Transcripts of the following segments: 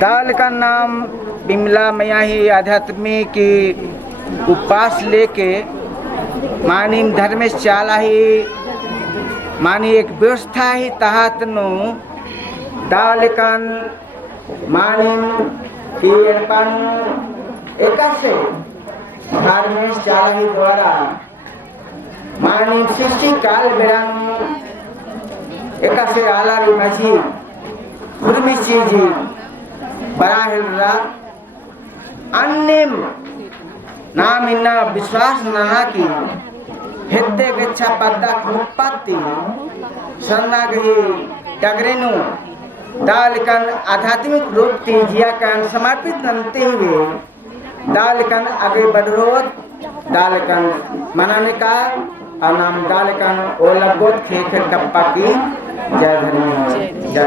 दाल का नाम बिमला मैया ही आध्यात्मिक की उपास लेके मानी धर्मेश चाला ही मानी एक व्यवस्था ही तहत नो दाल कान मानी पीएरपन एकसे धर्मेश चाला ही द्वारा मानी सृष्टि काल बेरानु एकसे आलारी मजी उर्मिशी जी बराहिरा अन्य नाम इन्ना विश्वास ना की हिद्दे गच्छा पद्दा कुप्पत्ति सन्नागही टगरेनु दालिकन आध्यात्मिक रूप तीजिया कन समर्पित नंते हुए दालिकन आगे बढ़ोत दालिकन मनाने का और नाम दालिकन ओलगोत खेखर कप्पा की जय धर्म जय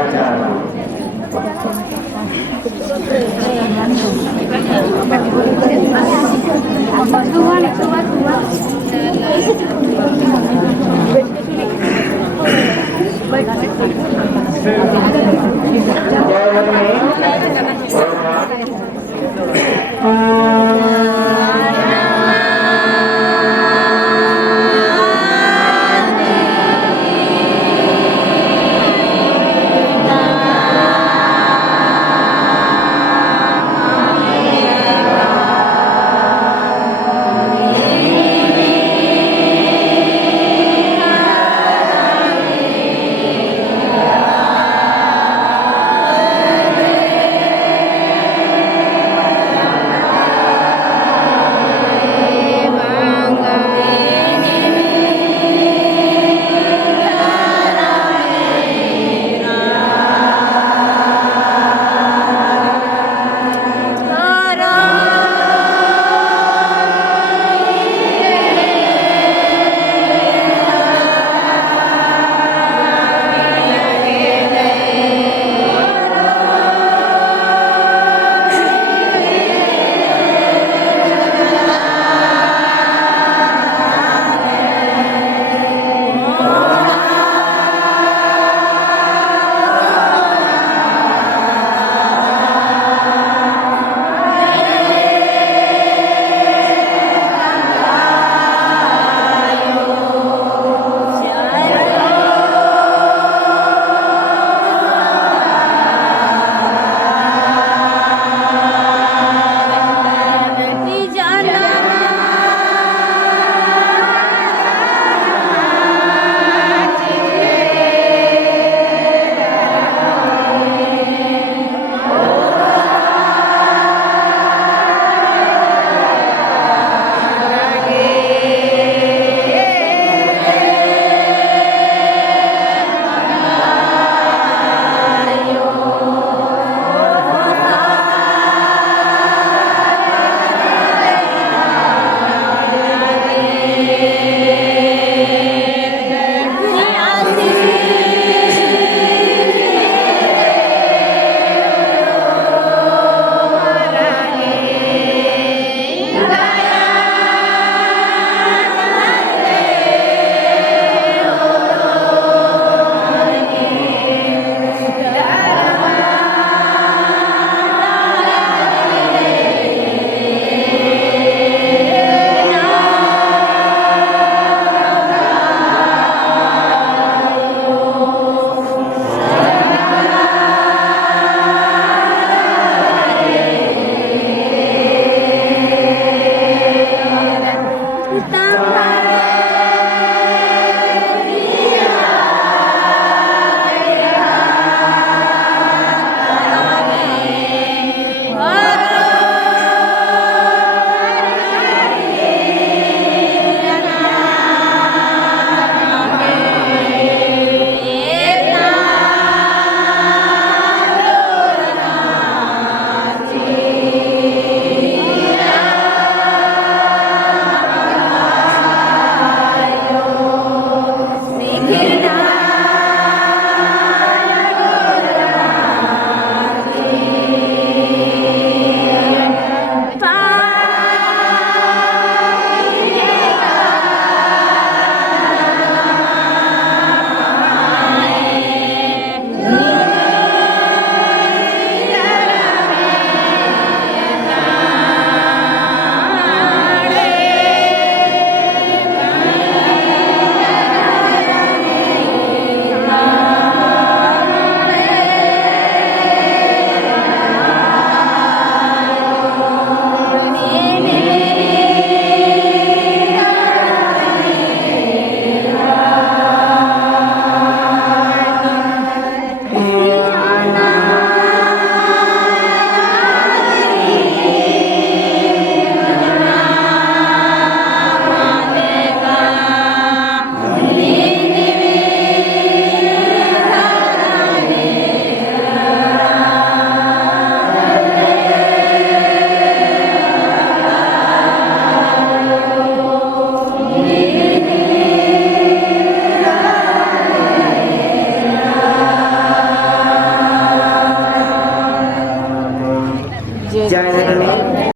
जय धरणी